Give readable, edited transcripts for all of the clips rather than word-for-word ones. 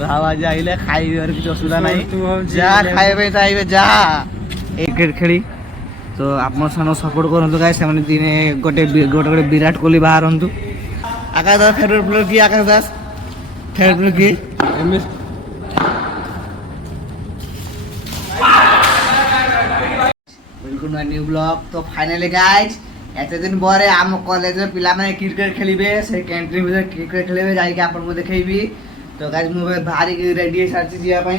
ভাবা যাইলে খাইবে আর কিছু অসুবিধা নাই যা খাইবে তাইবে যা এই ক্রিকেট ଖେଳି তো আপনার সামনে সপোর্ট করন্তু গাইস ସେମାନେ ଦିନେ ଗୋଟେ ବିରାଟ କୋହଲି ବାହାରନ୍ତୁ ଆକାଶ ଦାସ ଫେଭରେଟ ପ୍ଲେୟର କି ଆକାଶ ଦାସ ଫେଭରେଟ କି वेलकम टू न्यू ब्लॉग तो फाइनली गाइस एते दिन बारे आम कॉलेज रे पिला माने क्रिकेट खेलिबे से कैंटीन में क्रिकेट खेलिबे जाई के आपन को देखेबी तो गाइस मु भारी रेडी सारची जिया पई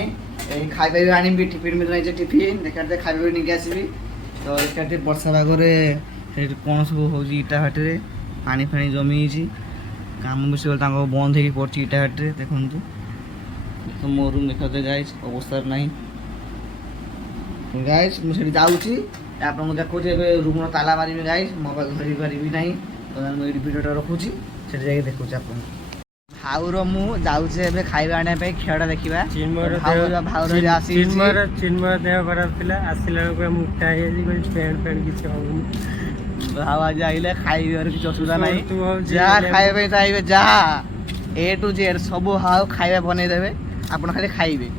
ए खाइबे आनी भी टिफिन में नै जे टिफिन देखते खाइबे नि आसीबी तो एते वर्षा बागरे से कोन सब होजी इटा हटे रे पानी फानी जमी छि काम बिसे तांको बंद हे पड़छि इटा हटे देखंतु तो मो रूम देखते गाइस अवस्था नहीं गाइस मु सेठी जाउछि आपन को देखो जे रूम नो ताला मारिबी गाइस मोबाइल धरि परिबी नाही तो मु एडी वीडियो रखुछि सेठी जाके देखुछि आपन हाउर मु जाउछि एबे खाइबा आने पे खेड़ा देखिबा भाउर आसी चिन्मय देह खराब थिला आसिला को मुक्ता हे जी कोई पेन किछ होउनी भावा जाइले खाइबे और किछ असुविधा नाही जा खाइबे ताइबे जा ए टू जेड सब हाउ खाइबा बनै देबे आपन खाली खाइबे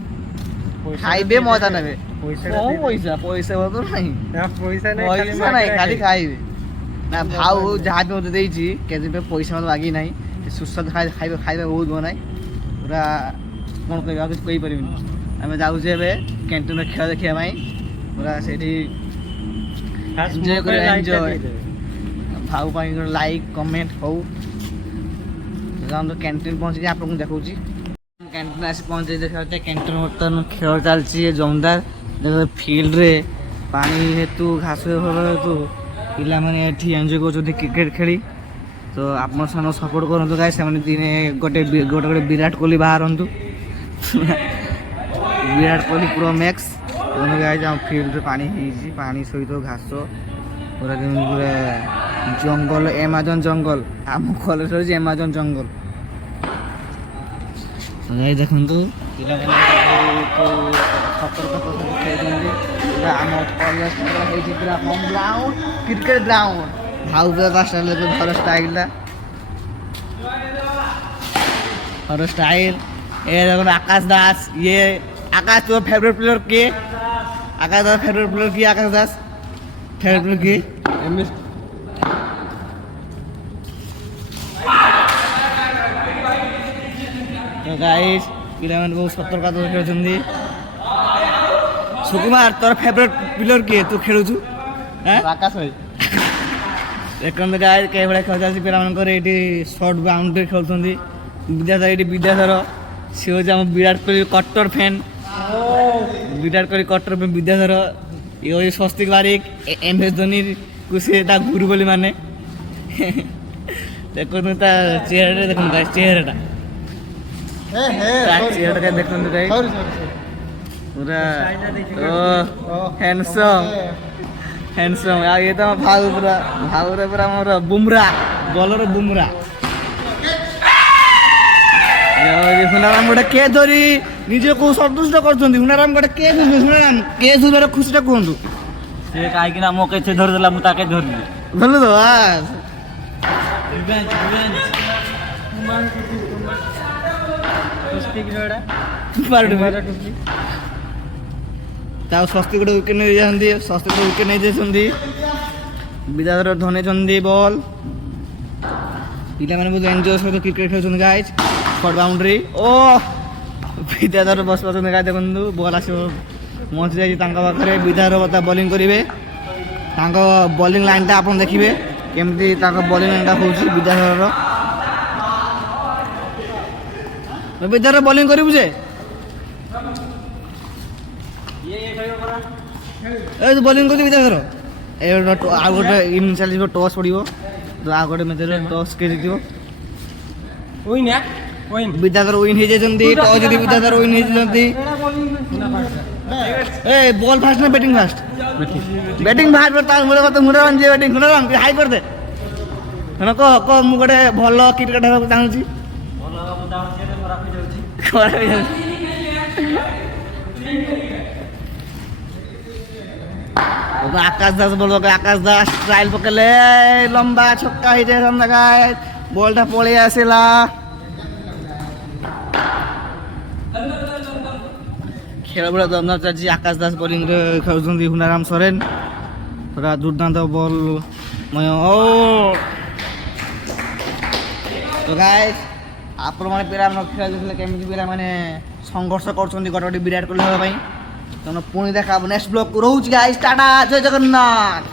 खाइबे मजा नेबे पैसा पैसा हो तो नहीं पैसा नहीं खाली खाइबे ना भाव जहाँ भी मत देइछि केजे पे पैसा मत मागी नहीं सुस्वाद खाइबे खाइबे बहुत बनाई पूरा कोन कहबा कुछ कहि परिबिन हमें जाउ जे बे कैंटीन में खेल देखिया भाई पूरा सेठी एन्जॉय करे एन्जॉय भाव पाई लाइक कमेंट हो हम तो कैंटीन पहुंच के आप लोगों को देखौछि कैंटीन आसी पहुंचे देखते कैंटीन बर्तन खेल चलती जमदार देख फिल्ड रे पानी हेतु घास हेतु पिला माने एठी एन्जॉय करछथि क्रिकेट खेली तो आप सामने सपोर्ट करନ୍ତୁ गाइस ସେମାନେ दिने गोटे विराट कोहली बाहरନ୍ତୁ विराट कोहली प्रो मैक्स दोनों गाइस हम फील्ड रे पानी हिजी पानी सहित घास पूरा पूरा जंगल अमेजन जंगल हम कॉलेज रे अमेजन जंगल गाइस देखंतु पिला सतर्कता आम कॉलेज पूरा होम ग्राउंड क्रिकेट ग्राउंड भाव घर स्टाइल घर स्टाइल ये देखो आकाश दास ये आकाश तो फेवरेट प्लेयर के आकाश दास फेवरेट प्लेयर की आकाश दास फेवरेट प्लेयर की तो गाइस पिला मन को सतर्कता खेलुछंदी सुकुमार तोर फेवरेट प्लेयर के तू खेलुछु आकाश भाई देखते गाय कई भाई खेल चलती पे ये सर्ट बाउंड्री खेलुंट विद्याधर ये विद्याधर सी हूँ आम विराट कोहली कट्टर फैन विराट कोहली कट्टर फैन विद्याधर ये हूँ स्वस्तिक बारिक MS धोनी को सी गुरु बोली माने देखो चेहरा देख चेहरा चेहरा देखो पूरा हैंडसम हैंडसम ये तो भाव पूरा मोर बुमरा बॉलर बुमरा हुनाराम गोटे के धरी निजे को संतुष्ट करछंती हुनाराम गोटे के हुनाराम के सुबेर खुशीटा कहंतु से काई कि ना मो के धर देला मु ताके धरली धरलो तो बस स्वस्तिक जोड़ा पार्टी ताऊ स्वस्तिक गोटे विकेट नहीं जाती स्वस्तिक विकेट नहीं जाती विद्याधर धोनी चंदी बॉल पिला मैंने बहुत एंजॉय सहित क्रिकेट खेल गाइज शॉर्ट बाउंड्री ओ विद्याधर बस पास गाय देखु बॉल आस पहुँची जाए पाखे विद्याधर बता बॉलिंग करेंगे बॉलिंग लाइन आप देखिए केमती बॉलिंग लाइन हूँ विद्याधर विद्याधर बॉलिंग करू जे बॉलिंग कर विद्याधर आउ गोटे इन चलो टॉस पड़ो तो आउ गोटे मैच टॉस के विद्याधर विन हो जाती टॉस जी विद्याधर विन हो बॉल फास्ट ना बैटिंग फास्ट बैटिंग फास्ट मुड़ा बैटिंग हाई कर दे कह कह मु गोटे भल क्रिकेट हेल्ला चाहूँगी आकाश दास बोल आकाश दास ट्रायल पकेले लंबा छक्का ही जाए बॉलटा पलि आसला ଖେଳ ବେଳ ଦମଦାର ଚାଲିଛି। ଆକାଶ ଦାସ ବୋଲିଂରେ ଖେଳୁଛନ୍ତି ହୁନାରାମ ସରେନ। ପୁରା ଦୁର୍ଦାନ୍ତ ବଲ୍ ମୟ। ଓ ତ ଗାଇସ୍ ଆପଣମାନେ ପିଲାମାନେ ଖେଳ ଦେଖିଲେ କେମିତି ପିଲାମାନେ ସଂଘର୍ଷ କରୁଛନ୍ତି ଗୋଟେ ଗୋଟେ ବିରାଟ କୋହଲି ହେବା ପାଇଁ। ତେଣୁ ପୁଣି ଦେଖା ହବ ନେକ୍ସଟ ବ୍ଲଗକୁ। ରହୁଛି ଗାଇସ୍, ଟାଟା, ଜୟ ଜଗନ୍ନାଥ।